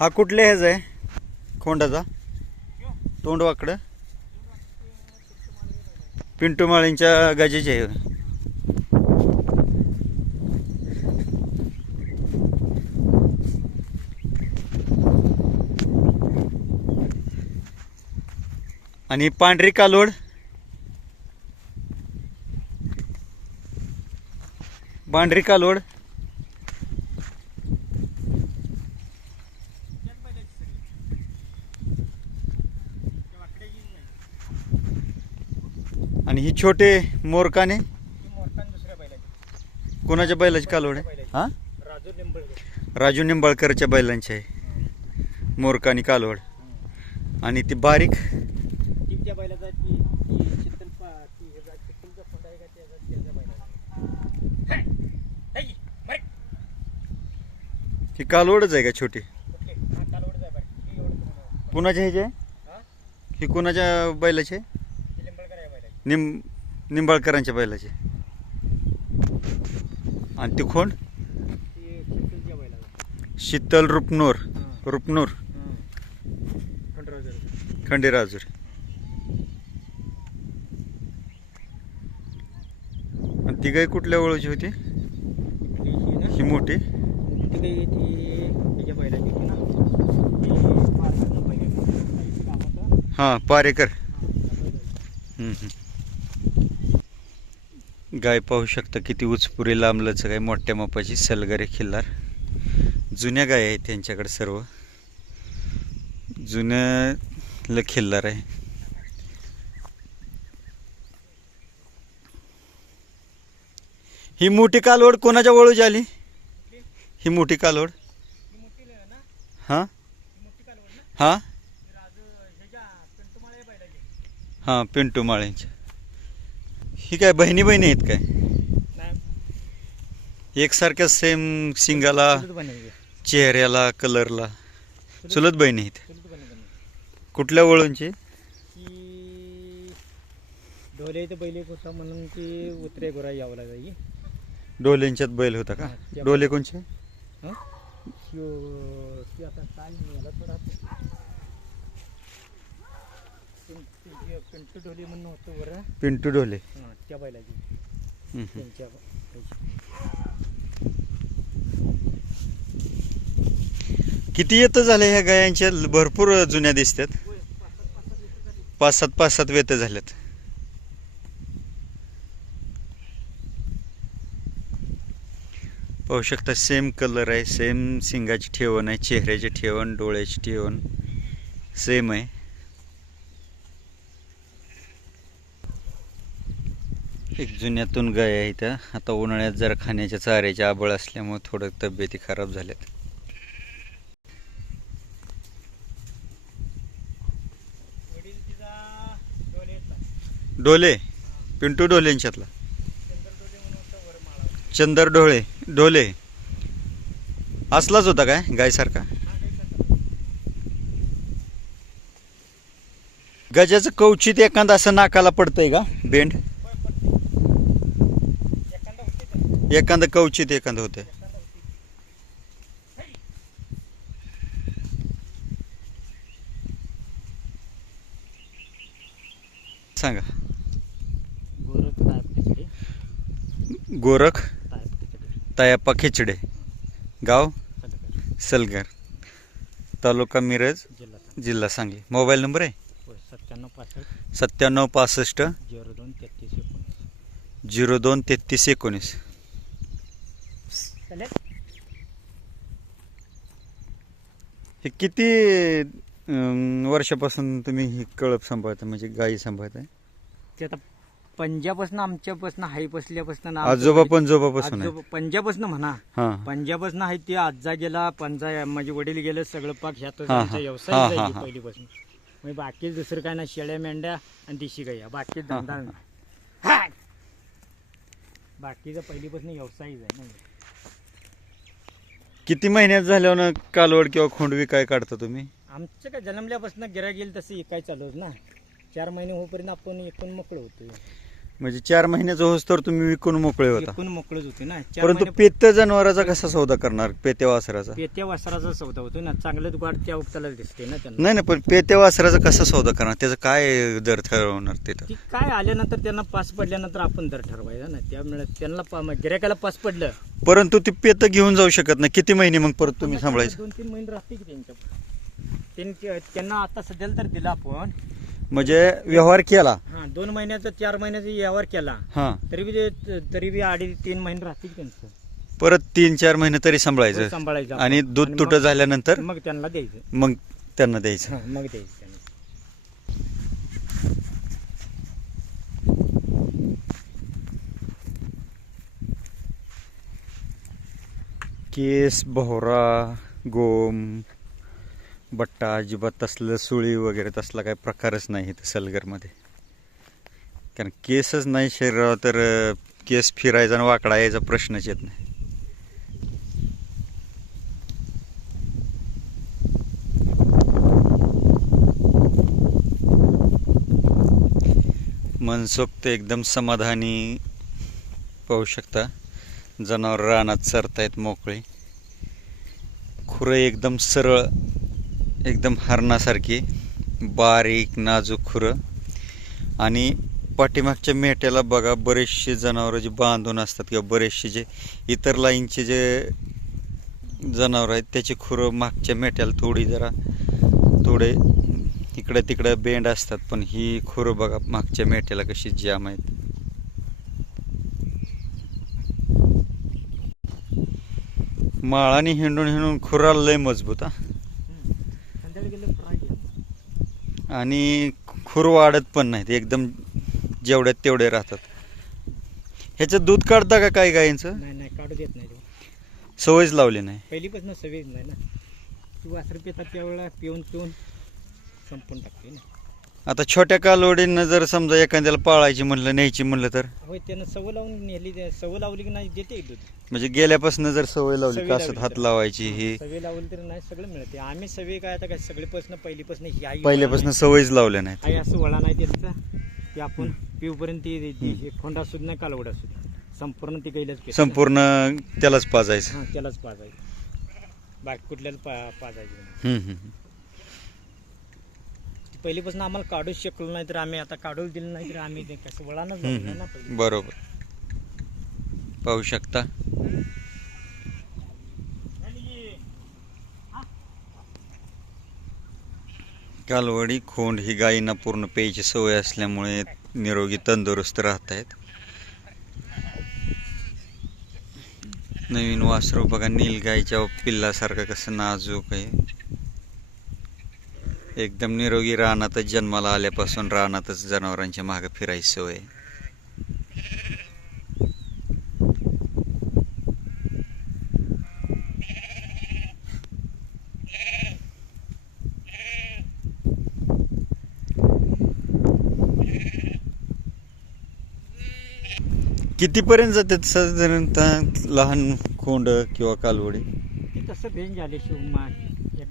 हा कुठल्या ह्याच आहे? खोंडाचा? तोंड वाकडं पिंटू माळींच्या गाजीचे आहे. आणि पांढरी कालोड. पांढरी कालोड. छोटे मोरकाने? कोणाच्या बैलाची कालोड? आहे हा? राजू निंबळकर. राजू निंबाळकरच्या बैलांची. आहे मोरकानी कालोड. आणि ती बारीक? हे! की, बरं. कालोडच आहे का छोटी? कालवडच कुणाच्या ह्याची? आहे? ही कुणाच्या बैलाची? आहे निंब निम निंबाळकरांच्या बैलाचे. आणि ती खोंड शीतल रुपनूर. रुपनूर. खंडेराजूर. आणि ती गाय कुठल्या ओळखी होती? ही मोठी. ती पारेकर. हम्म हम्म बैलाची होती ना. ती पारसातनं पहिले काहीतरी काम होतं. हां पारेकर हा, त्या बैलाची. हम्म, हम्म. गाय पाहू शकता किती उचपुरी लांबलंच काय मोठ्या मापाची सलगरे खिल्लार. जुन्या गाय आहेत त्यांच्याकडे सर्व. जुन्या ल खिल्लार आहे. ही मोठी कालवड कोणाच्या वळू झाली ही मोठी कालवड? हां? हां? हां पिंटू माळ्यांच्या ही काय बहिणी बहिणी आहेत काय? एकसारख्या सेम शिंगाला बहिणी चेहऱ्याला कलरला चुलत बहिणी आहेत. कुठल्या वळूंची की ढोले इथं बैल एक होता म्हणून ती उतरे गोरा यावं लागायची डोलेंच्यात बैल होता का? डोले कोणचे? आता काय मिळाला थोडा पिंटू ढोले म्हणून होतं बरं. पिंटू डोले हां त्या बैलाची. त्यांच्या. किती येतं झाले ह्या गायांच्या भरपूर जुन्या दिसतात. पाच सात पाच सात वेत झाल्यात. पाहू शकता सेम कलर आहे सेम शिंगाची ठेवण आहे चेहऱ्याची ठेवण डोळ्याची ठेवण. सेम आहे. एक जुन्यातून गाय आहे त्या आता उन्हाळ्यात जरा खाण्याच्या चाऱ्याचे आबळ असल्यामुळे थोडं तब्येती खराब झाल्यात. डोले? पिंटू डोलेंच्यातला चंदर डोळे. डोले. असलाच होता काय? गायसारखा. गजाचं कवचित एखादं असं नाकाला पडतंय का? बेंड एखादा होते तर एखादं कवचित एखादं होतं. सांगा. गोरख तायाप्पा खिचडे. गाव? सलगर. तालुका मिरज? जिल्हा सांगली. मोबाईल नंबर आहे? होय सत्त्याण्णव पासष्ट. सत्त्याण्णव पासष्ट. झिरो दोन तेहतीस एकोणीस झिरो दोन तेहतीस एकोणीस चालेल हे किती अं, वर्षापासून तुम्ही ही कळप सांभाळता म्हणजे गायी सांभाळताय? ते आता पंजाबपासून आमच्यापासून हाई बसल्यापासून आजोबा पंजोबापासून आहे पंजाबपासून म्हणा. हा. पंजाबपासून आहे ते आजा गेला पंजा माझे वडील गेले सगळं पाक ह्यातच हा, आमचा हा. व्यवसाय हा, हा, हा. पहिलीपासून. म्हणजे बाकी दुसरं काय ना शेळ्या मेंढ्या आणि देशी गाया बाकी धंदा हा. बाकीचा पहिलीपासून व्यवसायच आहे किती महिन्यात झाल्यावर कालवड किंवा खोंडवी काय काढता तुम्ही? आमचं काय जन्मल्यापासून गिरा गेल तसं काय चालू ना. चार महिने होईपर्यंत आपण एकूण मोकळं होतो म्हणजे चार महिन्याचं होस तर तुम्ही विकून मोकळे होता. एकूण मोकळच होते ना. चार परंतु महिने पेत्त जनावराचा कसा सौदा करणार? पेत्या वासराचा? पेत्या वासराचा सौदा होतो ना. चांगलंच गाड त्या उक्ताला दिसते ना त्यांना. नाही नाही पण पेत्या वासराचा कसा सौदा करणार? त्याचा काय दर ठरवणार तिथं? ती काय आल्यानंतर त्यांना पास पडल्यानंतर आपण दर ठरवायचा ना. त्यामुळे त्यांना गिरायकाला पास पडलं. परंतु ती पेत घेऊन जाऊ शकत नाही. किती महिने मग परत तुम्ही सांभाळायचं? दोन तीन महिने राहते की त्यांच्या त्यांनी त्यांना आता सध्याला तर दिला आपण. म्हणजे व्यवहार केला. हा दोन महिन्याचा चार महिन्याचा व्यवहार केला. हा. तरी बी ते- तरी बी अडीच तीन महिने राहते की त्यांचं. परत तीन चार महिने तरी सांभाळायचं. सांभाळायचं आपण. आणि दूध आणि तुट मग- झाल्यानंतर? मग त्यांना द्यायचं. मग त्यांना द्यायचं. हा, मग द्यायचं त्यांना. केस बोहरा गोम बट्टा अजिबात तसलं सुळी वगैरे तसला काही प्रकारच नाही इथं सलगरमध्ये. कारण केसच नाही शरीरावर तर केस फिरायचा आणि वाकडा यायचा प्रश्नच येत नाही. मनसोक्त एकदम समाधानी पाहू शकता. जनावर रानात चरतायत मोकळी. खुरं एकदम सरळ. एकदम हरणासारखी बारीक नाजूक खुरं. आणि पाठीमागच्या मेट्याला बघा बरेचसे जनावरं जे बांधून असतात किंवा बरेचसे जे इतर लाईनचे जे जनावरं आहेत त्याची खुरं मागच्या मेट्याला थोडी जरा थोडे इकडं तिकडं बेंड असतात. पण ही खुरं बघा मागच्या मेट्याला कशी जाम आहेत. माळाने हिंडून हिंडून खुराला लय मजबूत हा हम्म. संध्याकाळी गेलं फ्राय केलं. आणि खुर वाढत पण नाहीत एकदम जेवढ्यात तेवढे राहतात. ह्याचं दूध काढता का काय गायींचं? नाही नाही काढू देत नाही. सवयच लावली नाही. पहिलीपासून सवयच नाही ना. तू वासर पितात त्यावेळेला पिऊन पिऊन संपून टाकते ना. आता छोट्या कालवडीनं जर समजा एखाद्याला पाळायची म्हणलं न्यायची म्हणलं तर होय त्यानं सवय लावून नेली ते- सवय लावली की नाही देते दूध म्हणजे गेल्यापासून जर सवय लावली सवय कासत लावली हात तर. लावायची ही सवय लावली तरी नाही सगळं मिळते आम्ही सवय काय आता काय सगळीपासून पहिलीपासून ही आई पहिल्यापासून सवयच लावल्या नाहीत नाही. आई असं वळा नाही त्यांचा की आपण पिऊपर्यंत ती- ती फोंडा सुद्धा नाही कालवडा सुद्धा संपूर्ण ती गैलच पिते. संपूर्ण त्यालाच पाजायचं हा त्यालाच पाजायचं बाकी कुठल्याला पा पाजायचं नाही. हम्म, हम्म. पहिलीपासून आम्हाला काढूच शकलो नाही तर आम्ही आता काढूच दिलं नाही तर आम्ही ते कसं वळानच ना. पहिले. बरोबर. पाहू शकता. कालवडी खोंड ही गायींना पूर्ण प्यायची सवय असल्यामुळे निरोगी तंदुरुस्त राहत आहेत नवीन वासरू बघा नीलगाईच्या पिल्लासारखं कसं नाजूक आहे. एकदम निरोगी रानातच जन्माला आल्यापासून रानातच जनावरांच्या मागे फिरायची सोय कितीपर्यंत जातात साधारणतः लहान खोंड किंवा कालवडी? तसं रेंज झाले शिव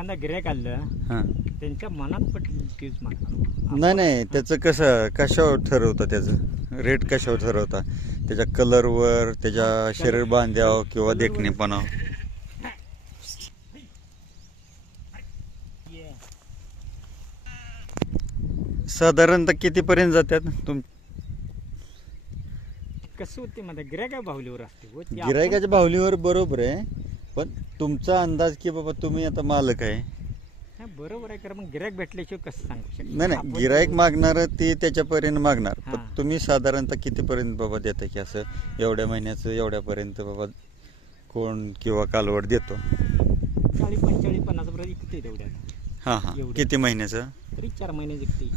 एखादा गिऱ्हाईक आलं हां. त्यांच्या मनात पटली तीच मागणार नाही नाही त्याचं कसं कशावर ठरवतं त्याचं? रेट कशावर ठरवता? त्याच्या कलरवर त्याच्या शरीर बांध्यावर किंवा देखणेपणावर? साधारणतः कितीपर्यंत जातात तुम? कसं होते माझ्या गिऱ्हाईका बाहुलीवर असते. हो. ती आपण- गिरायकाच्या बाहुलीवर बरोबर आहे. पण तुमचा अंदाज की बाबा तुम्ही आता मालक आहे? हा, बरोबर आहे कारण मग गिऱ्हाईक भेटल्याशिवाय कसं सांगू शकतो नाही. नाही आपण- गिरायक मागणार ते त्याच्यापर्यंत मागणार. पण हां. तुम्ही साधारणतः कितीपर्यंत बाबा देता की असं एवढ्या महिन्याचं एवढ्यापर्यंत बाबा कोण किंवा कालवड देतो? चाळीस पंचेचाळीस पन्नास पर्यंत विकते तेवढ्या हां हां. एवढं. किती महिन्याचं? तरी चार महिने विकते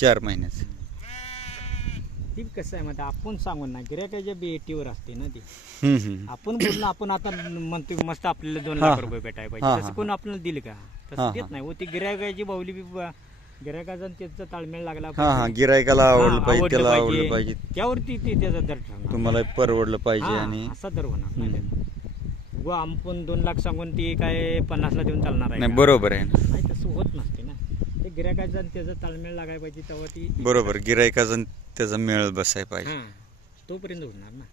चार महिन्याचं. ती कसं आहे माहिती आहे, आपण सांगून ना गिऱ्हाईकाच्या बेटीवर असते ना ती. आपण बोललो आपण आता म्हणतो मस्त आपल्याला दोन लाख. रुपये भेटायला पाहिजे. तसं कोण आपल्याला दिलं का तसं देत. नाही हो ती गिऱ्हाईकाची बाहुली बी आणि त्याचा ताळमेळ लागला. गिरायकाला आवडलं पाहिजे त्याला आवडलं पाहिजे त्यावरती ते त्याचा दर ठरणार तुम्हाला परवडलं पाहिजे आणि असा दर होणार. व आपण दोन लाख सांगून ती काय पन्नासला देऊन चालणार आहे? बरोबर आहे ना नाही तसं होत नसते ना ते आणि त्याचा ताळमेळ लागायला पाहिजे तेव्हा ती बरोबर गिरायकाचं त्याचा मेळ बसाय पाहिजे. हां. तोपर्यंत होणार ना.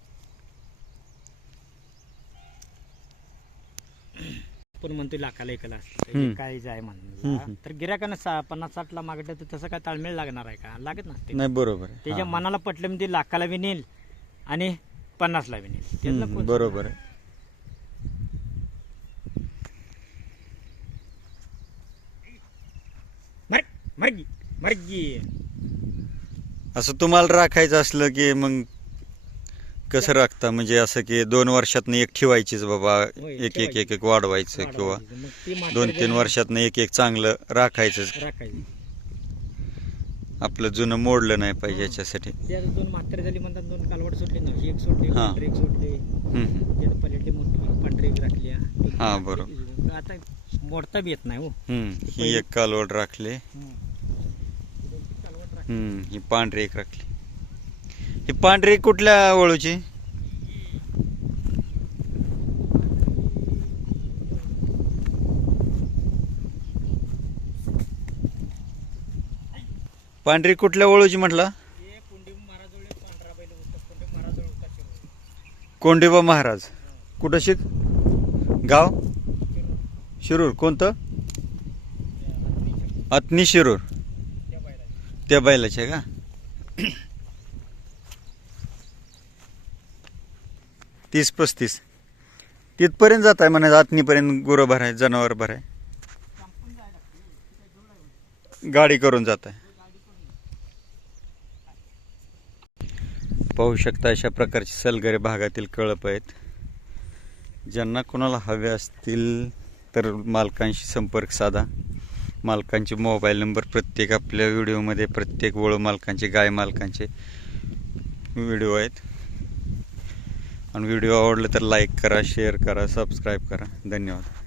पण म्हणतो लाखाला एकाला असतं. काय जाय म्हणून हम्म. तर गिराकानं सा पन्नास साठला मागलं तर तसं काय ताळमेळ लागणार आहे का? लागत नसते नाही बरोबर आहे. त्याच्या. मनाला पटलं म्हणजे लाखाला बी नेल आणि पन्नासला बी नेल त्यातलं हम्म, कोण बरोबर आहे. मर मरगी. मरगी. असं तुम्हाला राखायचं असलं की मग कसं राखता म्हणजे असं की दोन वर्षातनं एक ठेवायचीच बाबा एक एक एक. एक वाढवायचं किंवा दोन तीन वर्षातनं एक एक चांगलं राखायचं राखायची आपलं जुनं मोडलं नाही पाहिजे. याच्यासाठी दोन म्हातारी झाली म्हणतात दोन कालवड सुटली ना ही एक सोडली हा. पांढरी एक सोडली हम्म, हम्म. त्याला पलीकडे मोठी पांढरी एक राखली हा, बरोबर. आता मोडता बी येत नाही हो हम्म, ही एक राखली कालवड राखली. हम्म, ही पांढरी एक राखली. ही पांढरी कुठल्या वळूची? पांढरी कुठल्या वळूची म्हटला? हे कोंडीबा महाराज. कुठं शिक? गाव? शिरूर. कोणतं? अत्नी शिरूर. त्या बैलाच्या का? तीस पस्तीस. तिथपर्यंत जात आहे म्हणायचं आतनीपर्यंत गुरं भराय जनावर भराय. आहे गाडी करून जात आहे पाहू शकता अशा प्रकारचे सलगरे भागातील कळप आहेत. ज्यांना कोणाला हवे असतील तर मालकांशी संपर्क साधा. मालकांचे मोबाईल नंबर प्रत्येक आपल्या व्हिडिओमध्ये प्रत्येक वळू मालकांचे गाय मालकांचे व्हिडिओ आहेत. आणि व्हिडिओ आवडला तर लाईक करा शेअर करा सबस्क्राईब करा. धन्यवाद.